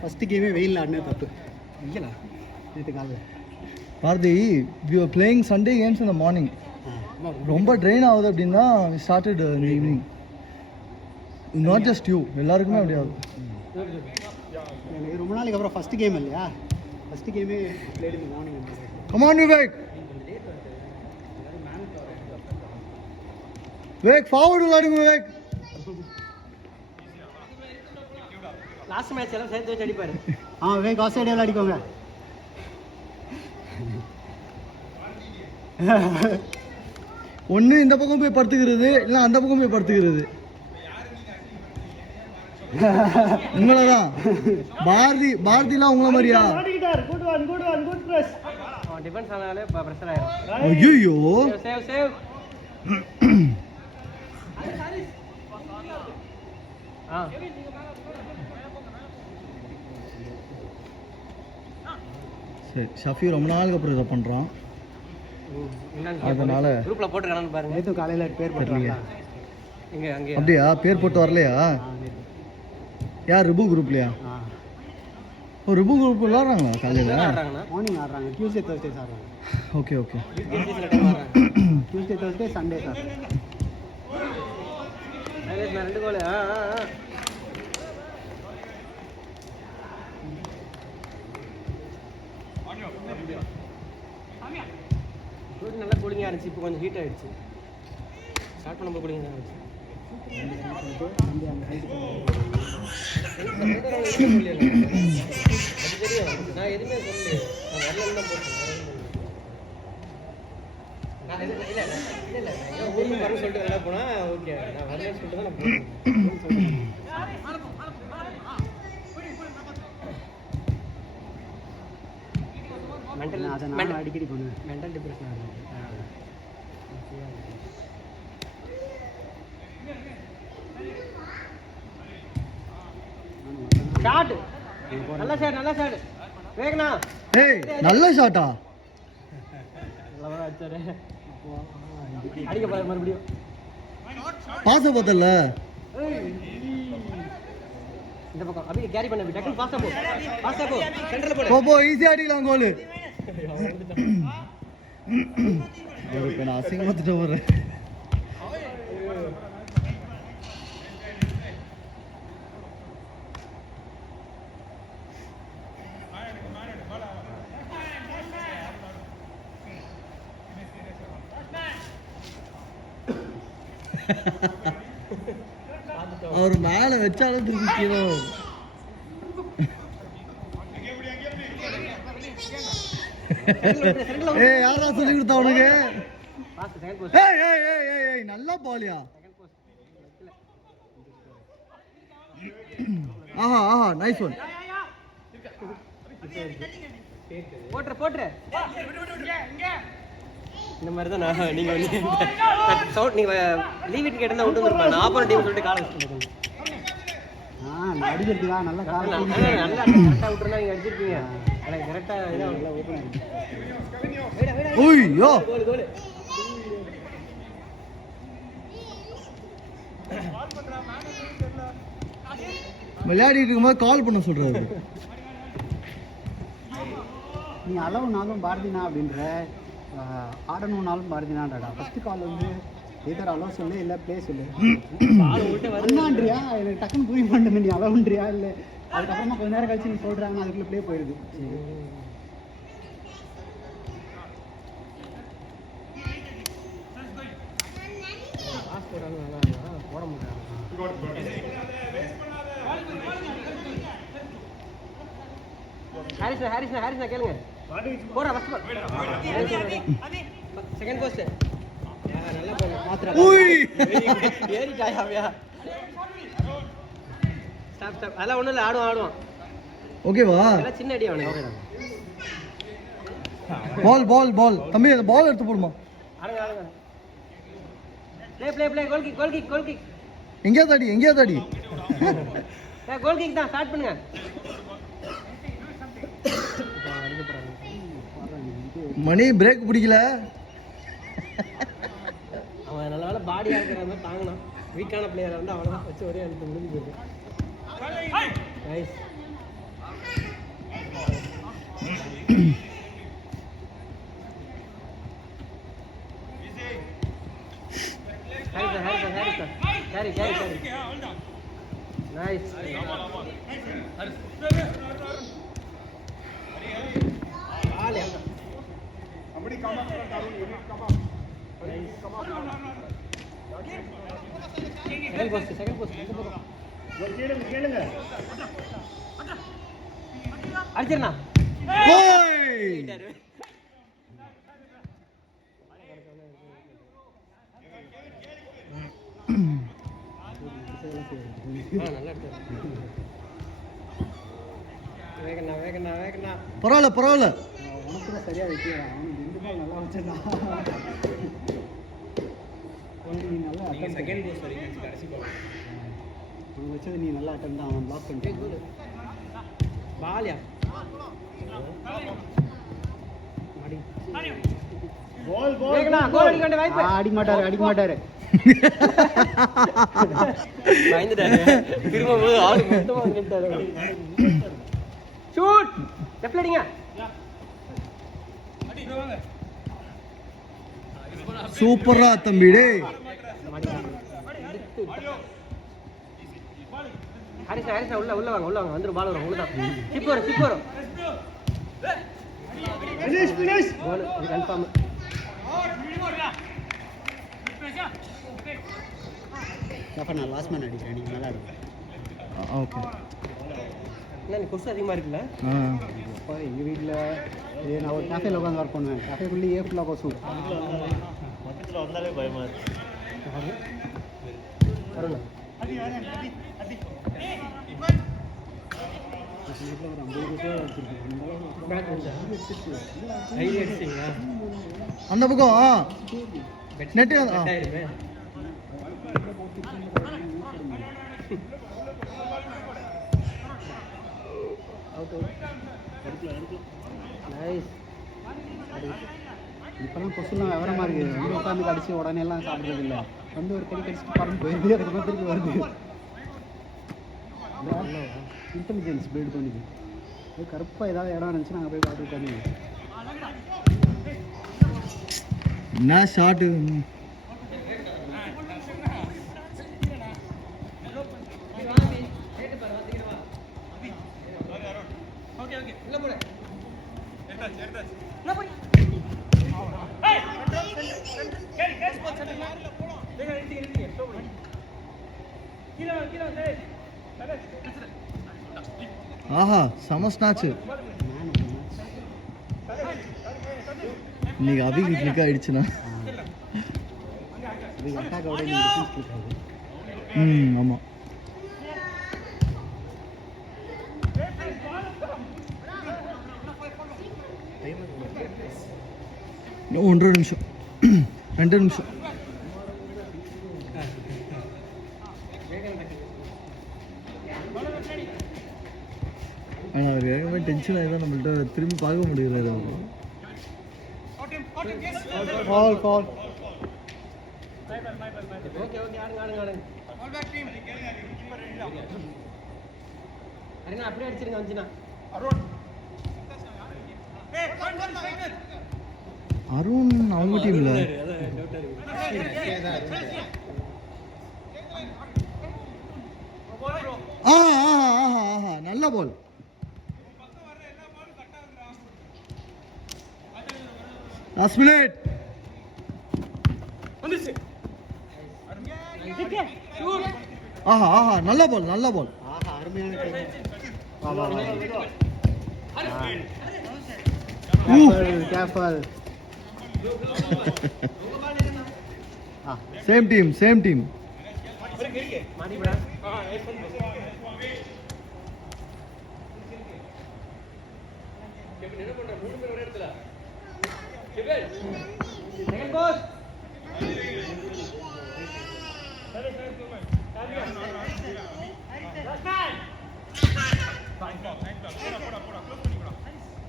First கேமே வெயில் ஆடினது தப்பு இல்லையா நேற்று காலையில் Bharathi we are playing Sunday games இந்த மார்னிங் ரொம்ப ட்ரெயின் ஆகுது அப்படின்னா ஸ்டார்டட் இந்த ஈவினிங் நாட் ஜஸ்ட் யூ எல்லாருக்குமே அப்படி ஆகுது எனக்கு ரொம்ப நாளைக்கு அப்புறம் ஃபர்ஸ்ட் கேம் இல்லையா ஃபர்ஸ்ட் கேமே பிளேட் இந்த morning come on Vivek Vivek forward விளையாடுங்க விவேக் லாஸ்ட் மேட்ச் எல்லாம் சேர்த்து வச்சு அடிப்பாரு விவேக் ஆஃப் சைடு விளையாடிக்கோங்க ஒன்று இந்த பக்கம் போய் படுத்துக்கிறது இல்லை அந்த பக்கம் போய் படுத்துக்கிறது உங்களை தான் பாரதிலாம் உங்களை மாதிரியா டிஃபென்ஸ் ஆனாலே பிரஷர் ஆயிடும் ஐயோ சேவ் சேவ் சரி ஷஃபி ரொம்ப நாளுக்கு அப்புறம் இதை பண்ணுறான் அதனால குரூப்ல போட்டுருக்கானு பாருங்க நேற்று காலையில் பேர் போட்டுருவாங்க இங்க அங்கே அப்படியா பேர் போட்டு வரலையா யார் ரிபு குரூப்லையா ஓ ரிபு குரூப் விளாட்றாங்களா காலையில் மார்னிங் ஆடுறாங்க டியூஸ்டே தேர்ஸ்டேஸ் ஆடுறாங்க okay okay Tuesday Thursday Sunday sir 2 கோல் நல்லா கூலிங்காக இருந்துச்சு இப்போ கொஞ்சம் ஹீட் ஆகிடுச்சு ஸ்டார்ட் பண்ணும்போது கூலிங்காக இருந்துச்சு அது தெரியும் நான் எதுவுமே சொல்லலையே நான் வரலன்னு தான் போட்டேன் நான் இல்லை இல்லை இல்லை இல்லை ஊருக்கு வரேன்னு சொல்லிட்டு வெளில போனால் ஓகே நான் வரலன்னு சொல்லிட்டு தான் நான் போட்டேன் மென்டல் அடிக்கடி பண்ணுவேன் மென்டல் டிப்ரெஷன் ஷாட் நல்ல ஷாட் நல்ல ஷாட் வேகனா ஏய் நல்ல ஷாட்டா நல்லவரா அடிச்சாரே அடிக்க பாரு மறுபடியும் பாஸ் பார்த்தல இந்த பக்கம் அப்படியே கேரி பண்ண டக்குனு பாஸ்டா போ சென்டர்ல போடு போ ஈஸியா அடிக்கலாம் கோல் இப்போ நான் அசிங்கமாத்திட்டு போறேன் அவர் மேல வச்சாலும் திருப்பிக்கணும் ஏய் யாரா சொல்லி கொடுத்தா உனக்கு ஏய் ஏய் ஏய் ஏய் ஏய் நல்ல பாலியா ஆஹா ஆஹா நைஸ் ஒன் போட்ற இந்த மாதிரி தான் நான் நீங்கள் வந்து சவுண்ட் நீங்கள் லீவ் இட் கேட்டால் விட்டு வந்துருப்பேன் நான் ஆப்போனன்ட் டீம் சொல்லிட்டு காலேஜ் சொல்லிட்டு அடிக்கிறதுக்கா நல்லா காலம் நல்லா கரெக்டாக விட்டுருந்தா நீங்கள் அடிச்சிருப்பீங்க எனக்கு கரெக்டாக இதாக நல்லா ஓப்பன் ஓய்யோ கோல் கோல் விளையாடிட்டு இருக்கும்போது கால் பண்ண சொல்றாரு நீ அளவுனாலும் பாரதினா அப்படின்ற ஆடணும்னாலும் பாரதினான்றடா ஃபர்ஸ்ட் கால் வந்து எதர் அளவு சொல்லு இல்லை ப்ளே சொல்லு அண்ணான்றியா எனக்கு டக்குன்னு புரிய மாட்டேன் நீ அளவுன்றியா இல்லை அதுக்கப்புறமா கொஞ்ச நேரம் கழிச்சு நீ சொல்கிறாங்க அதுக்குள்ளே ப்ளே போயிடுது போட முடியாது ஹாரிஸ்னா கேளுங்க போறா செகண்ட் போஸ்ட் நல்லா போங்க மாத்திரா ஏறிட்டாயா ஸ்டாப் அதெல்லாம் ஒன்றும் இல்லை ஆடுவான் ஓகேவா எல்லாம் சின்ன அடி அவனுக்கு பால் தம்பி அந்த பால் எடுத்து போடுமா ஆடுங்க ப்ளே கோல் கிக் எங்கேயா தாடி கோல் கிக் தான் ஸ்டார்ட் பண்ணுங்க மணி பிரேக் பிடிக்கல அவன் நல்ல வேலை பாடியாக இருக்கிற மாதிரி தாங்கணும் வீக்கான பிளேயரை வந்து அவ்வளோதான் வச்சு ஒரே அனுப்பி முடிஞ்சு போயிருக்கு nice. Carry. Nice. Second post. அடிச்சிருண்ணா. பரவாயில்ல உனக்கு தான் சரியா வைக்கிறா. அவனுக்கு 2 பால் நல்லா வச்சிருந்தா. நீ நல்லா அட்டன் செகண்ட் போஸ்ட் வரைக்கும் கடைசி பால் அவன் வச்சது நீ நல்லா அட்டன் தான். அவன் பிளாக் பண்ணிட்டு பால்யா அடிக்க மாட்டாரு பயந்துட்டாரு. திரும்ப ஆளு மொத்தமா வந்துட்டாரு. ஷூட் லெஃப்ட் அடிங்க. சூப்பரா தம்பி டேய். ஹரிசா உள்ள வாங்க வந்துரும். பால் வரும். உள்ளதான் சிப் வரும். ஃபினிஷ் கோல் இது கன்ஃபார்ம். நான் லாஸ்ட் மேன் அடிக்கிறேன். நீங்க நல்லா அடிங்க. ஓகே. என்ன கொசு அதிகமாக இருக்குல்ல? அப்போ எங்கள் வீட்டில் நான் ஒரு கேஃபேல உட்காந்து ஒர்க் பண்ணுவேன். கேஃபேக்குள்ளேயே ஃபுல்லாக கொசு. பக்கத்தில் வந்தாலே பயமாக இருக்கு. வரணும். வீட்டில் ஒரு 50 கொசு அடிச்சிருக்கீங்களா? அந்த பக்கம் நெட்டு இப்போலாம் கொசுலாம் விவரமாக இருக்குது. வந்து உட்காந்து கடிச்சு உடனே எல்லாம் சாப்பிட்றது இல்லை. வந்து ஒரு கடி கடிச்சிட்டு பறந்து போயிடுது. அதுக்கப்புறம் திருப்பி வருது. இன்டெலிஜென்ஸ் பில்ட் பண்ணிது. கருப்பாக ஏதாவது இடம் இருந்துச்சு நாங்கள் போய் பார்த்து உட்காந்து என்ன ஷாட்டு. ஆஹா செம ஸ்நாட்ச். இன்னைக்கு அபிக்கு கிளிக் ஆயிடுச்சுண்ணா. ஆமாம். இன்னும் 1.5 நிமிஷம் 2 நிமிஷம். ஆனால் அவர் வேகமாக டென்ஷன் ஆகி தான் நம்மள்ட்ட திரும்பி பார்க்க முடியல. ஃபால் ஓகே ஆடுங்க. அப்படியே அடிச்சிருங்க வந்துச்சுன்னா. அருண் அவங்க டீம்ல நல்ல பால். Last minute. ஆஹா நல்ல பால். அருமையான கேஃபல். Same team.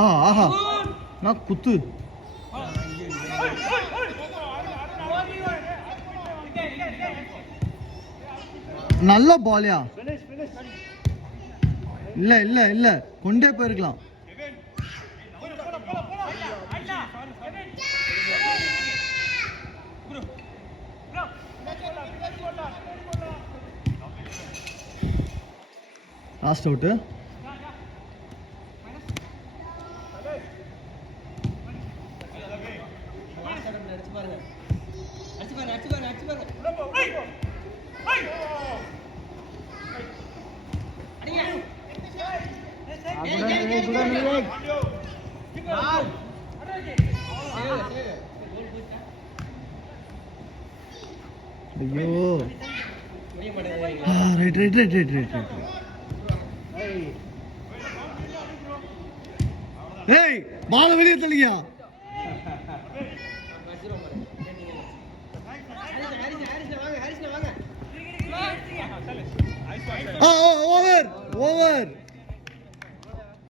ஆஹா நான் குத்து. நல்ல பால்யா. இல்லை இல்லை இல்லை கொண்டே போயிருக்கலாம். Last out. ஐயோ right right right right right right. ஏய் பால வெளியே தள்ளியா. Over over.